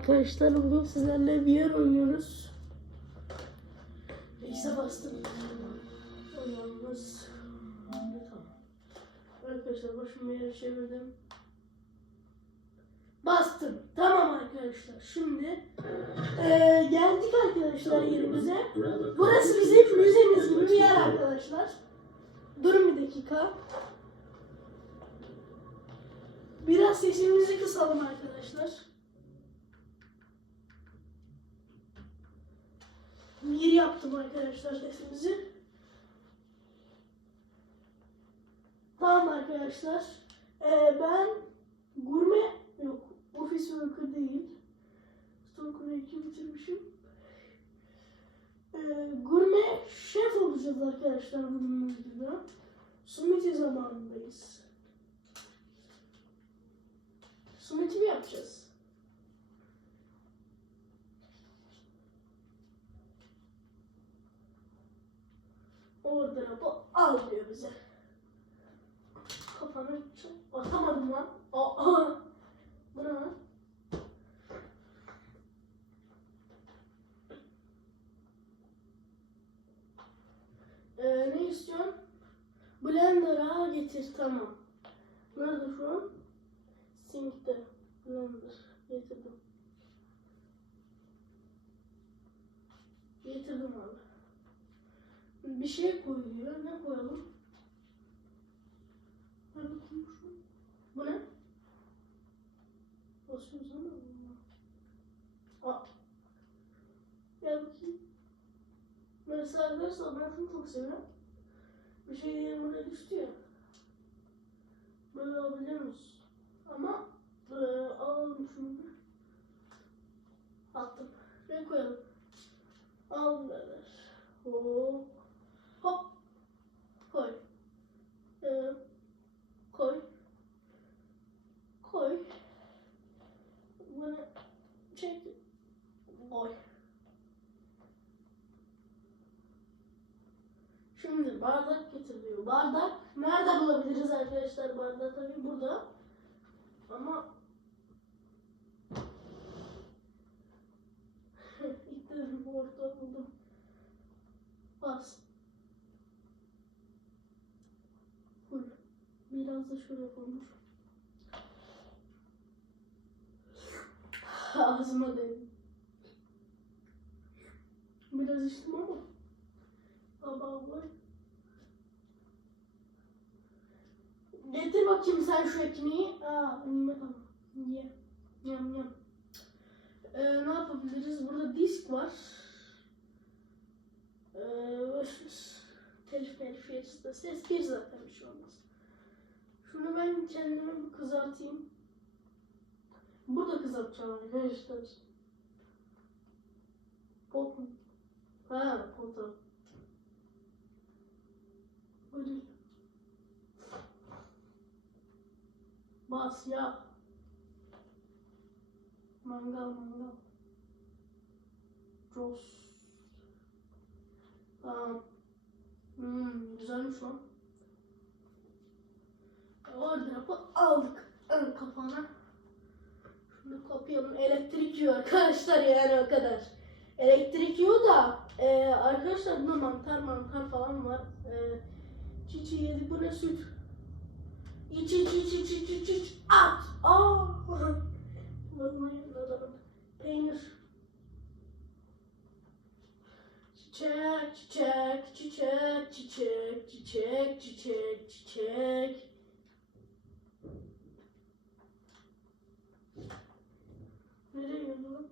arkadaşlar. Bugün sizlerle bir yer oynuyoruz. Neyse bastım. O yalnız. Tamam. Arkadaşlar başımı yere çevirdim. Bastım. Tamam arkadaşlar. Şimdi eee, geldik arkadaşlar yerimize. Burası bizim müzemiz gibi bir yer arkadaşlar. Durun bir dakika. Biraz sesimizi kısalım arkadaşlar. Bir yaptım arkadaşlar sesimizi. Tamam arkadaşlar. Ee, ben gurme yok. Ofis worker değil. Stalker'ı iki bitirmişim. Ee, gurme şef olacağız arkadaşlar bunun videoda. Smoothie zamanındayız. Smoothie mi yapacağız? Orada bu al diyor bize. Kafanı çok atamadım lan. Aa, bu ne lan? Ee, ne istiyorsun? Blender'a getir tamam. Nerede şu an? Sink'te. Blender. Getirdim. Getirdim abi. Bir şey koyuyor. Ne koyalım? Bakayım şu. Bu ne? Basıyoruz ama. Aa. Gel bakayım. Mesela arkadaşlar ben şunu çok seviyorum. Bir şey yerim buraya düştü ya. Böyle alabiliyoruz. Ama e, alalım şunu. Attım. Ne koyalım? Al birader. Hop. Hop. Koy. Ee, koy. Koy. Bunu çek. Koy. Şimdi bardak getiriliyor. Bardak nerede bulabiliriz bardak tabii burada. Ama ilk defa orta buldum. Bas. Full. Biraz da şöyle konur. Ağzıma değdi. Biraz içtim ama. Baba var. Getir bakayım sen şu ekmeği. Aa, nimet ama. Ye. Yam yam. Ee, ne yapabiliriz? Burada disk var. Ee, telif melif yarısı ses bir zaten bir şey olmaz. Şunu ben kendime bir kızartayım. Burada kızartacağım arkadaşlar. Pot mu? Ha, pota. Böyle. Yap. Mangal mangal. Rost. Tamam. Hmm, güzelmiş lan. Orada aldık. Al kafana. Şunu kapayalım. Elektrik yiyor arkadaşlar yani o kadar. Elektrik yiyor da e, arkadaşlar bunda mantar mantar falan var. E, çiçi yedik bu ne süt. İç iç iç iç iç iç iç at. Aa. Peynir. Çiçek, çiçek, çiçek, çiçek, çiçek, çiçek, çiçek. Nereye gidiyor lan?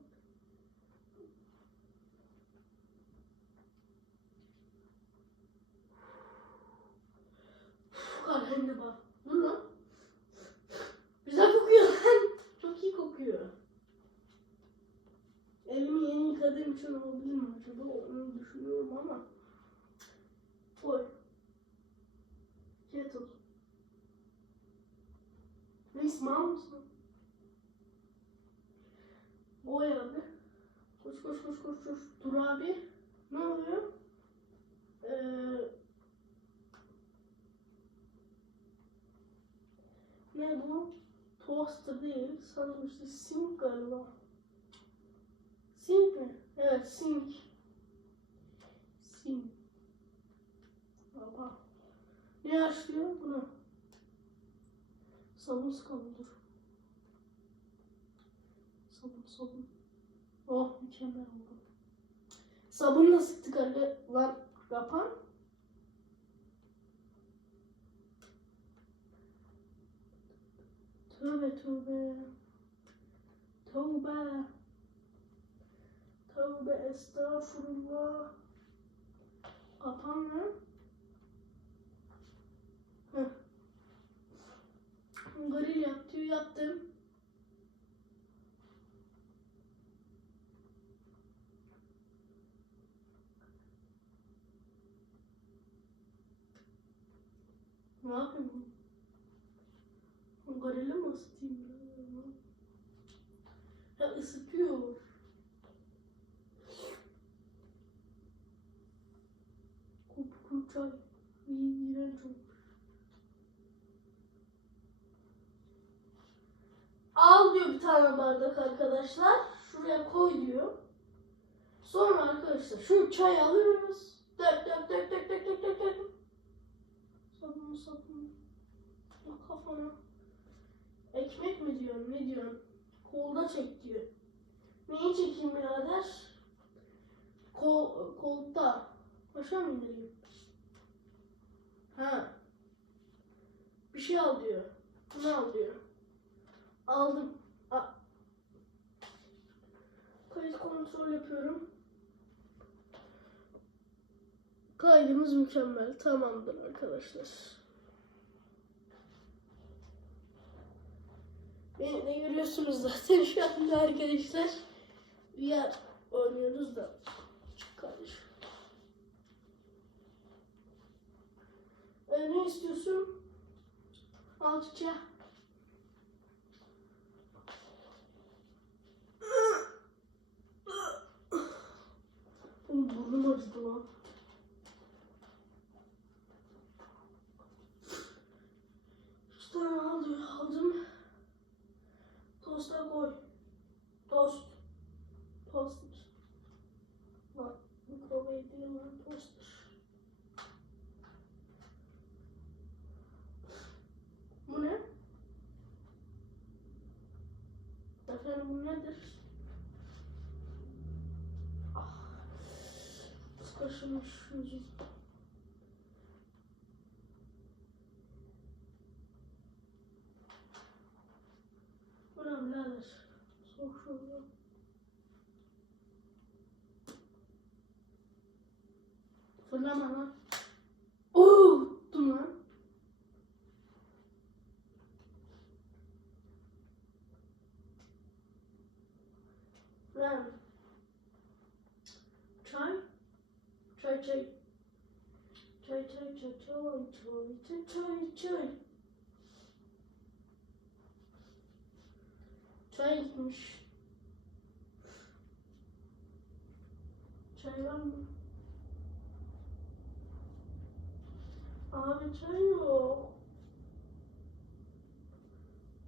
Kalbimde bak. Dur lan. Güzel kokuyor lan. Çok iyi kokuyor. Elimi yeni yıkadığım için olabilir mi Onu düşünüyorum ama. Koy. Kettle. Reis mısın? Koy abi. Koş koş koş koş koş. Dur abi. Ne oluyor? Ee, ne bu? Toaster değil. Sanırım işte sim galiba. Evet, sink. Sink. Baba. Ne açlıyor bunu? Sabun sıkalım. Sabun sabun. Oh mükemmel oldu. Sabunla sıktık arkadaşlar. Lan kapan. Tövbe tövbe. Tövbe. Tövbe estağfurullah. Kapan lan. Heh. Grill yap, tüy yaptım. Ne yapayım? Grill'e mi ısıtayım? ya? Ya ısıtıyor. Kupkuru çay. İyi, iğrenç olmuş. Al diyor bir tane bardak arkadaşlar. Şuraya koy diyor. Sonra arkadaşlar şu çayı alıyoruz. Dök dök dök dök dök dök dök dök. Sabun sabun. Kafana. Ekmek mi diyorsun ne diyorsun? Kolda çek diyor. Neyi çekeyim birader? Kol, kolda. Başa mı indireyim? Ha. Bir şey al diyor. Ne al diyor? Aldım. Kayıt kontrol yapıyorum. Kaydımız mükemmel. Tamamdır arkadaşlar. Beni de görüyorsunuz zaten şu anda arkadaşlar. Yer oynuyoruz da. Kardeşim. Ee, ne istiyorsun? Al çiçeği. Oğlum burnum acıdı lan. İki tane aldım. aldım. Tosta koy. Tost. Tost. Lan mikrowev değil lan tosttur. Bu ne? Efendim bu nedir? Ah. Sıkışmış yüzüm. Birader? Soğuk şurada. Fırlama lan. Oo, tuttum lan. Lan. Çay. Çay çay. Çay çay çay çay çay çay çay çay. Çay gitmiş. Çay var mı? Abi çay yok.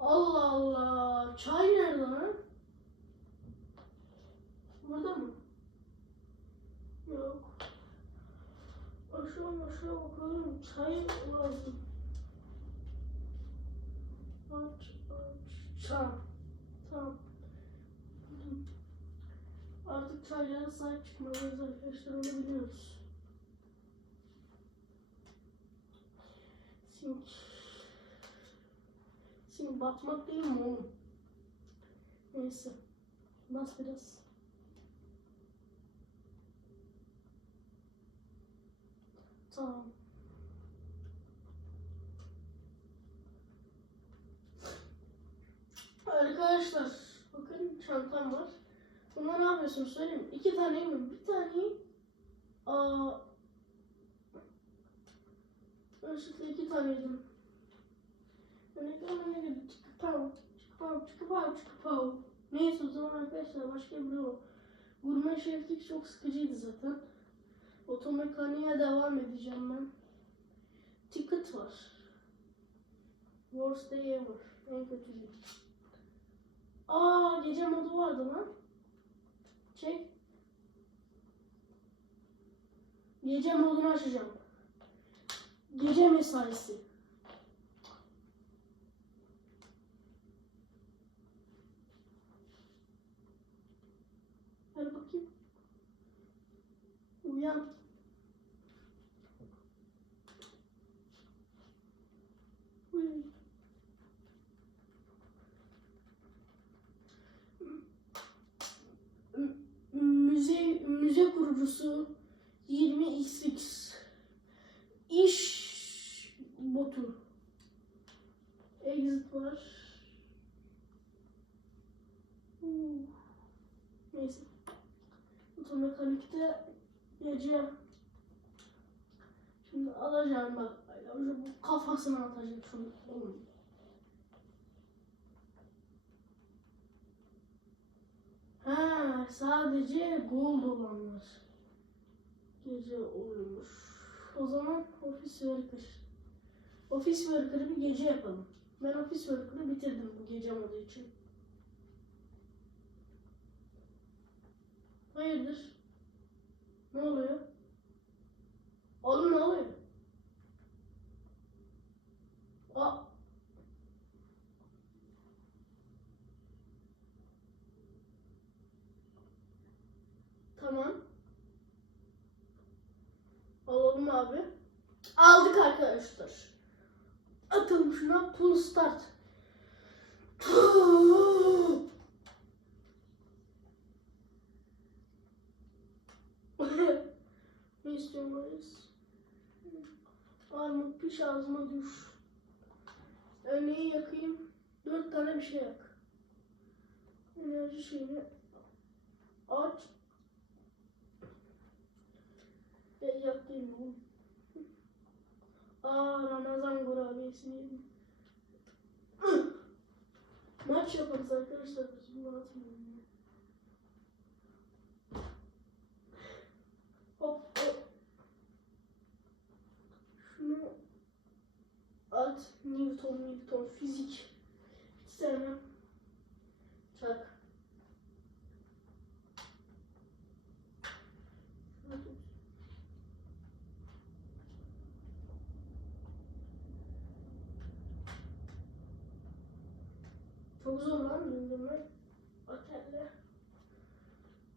Allah Allah. Çay nerede lan? Burada mı? Yok. Aşağı aşağı bakalım. Çay lazım. Aç aç. Çay. Tamam. Buldum. Çaylara sahip çıkmalıyız arkadaşlar. Onu biliyoruz. Sink. Sink batmak değil mi oğlum? Neyse. Bas biraz. Tamam. Arkadaşlar bakın çantam var. Buna ne yapıyorsun söyleyeyim. mi? İki tane mi? Bir tane aa Yanlışlıkla iki tane yedim. Örneklerine ne gibi? Çıkıpav, çıkıpav, çıkıpav, çıkıpav. Neyse o zaman arkadaşlar başka bir o. Gurme şeflik çok sıkıcıydı zaten. Otomekaniğe devam edeceğim ben. Ticket var. Worst day ever. En kötü gün. Aa gece modu vardı lan. Çek. Gece modunu açacağım. Gece mesaisi. Ver bakayım. Uyan. Müze, müze kurucusu 20xx iş botu exit var Hmm. neyse otomekanikte gece şimdi alacağım bak bu kafasına atacak şunu oğlum. Ha, sadece gold olanlar. Gece oluyormuş. O zaman ofis worker. Ofis worker'ı bir gece yapalım. Ben ofis worker'ı bitirdim bu gece modu için. Hayırdır? Ne oluyor? Oğlum ne oluyor? Aa. Tamam. Alalım abi. Aldık arkadaşlar. Atalım şuna pull start. ne istiyorum Barış? Armut piş ağzıma düş. Örneği yakayım. Dört tane bir şey yak. Enerji şeyini aç. Ya yakayım oğlum. Aa Ramazan kurabiyesini yedim. Maç yaparız arkadaşlar biz bunu atmayalım. ya. Hop hop. Şunu at. Newton, Newton, fizik. Hiç sevmem. Çak. Çok zor lan döndürmek. Otelle.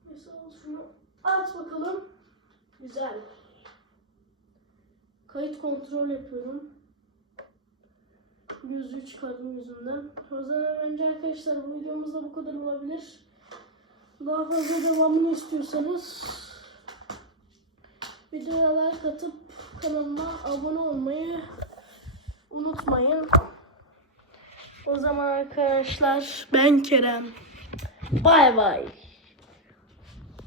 Mesela şunu at bakalım. Güzel. Kayıt kontrol yapıyorum. Gözlüğü çıkardım yüzümden. O zaman önce arkadaşlar bu videomuzda bu kadar olabilir. Daha fazla devamını istiyorsanız videoya like atıp kanalıma abone olmayı unutmayın. O zaman arkadaşlar ben Kerem. Bay bay.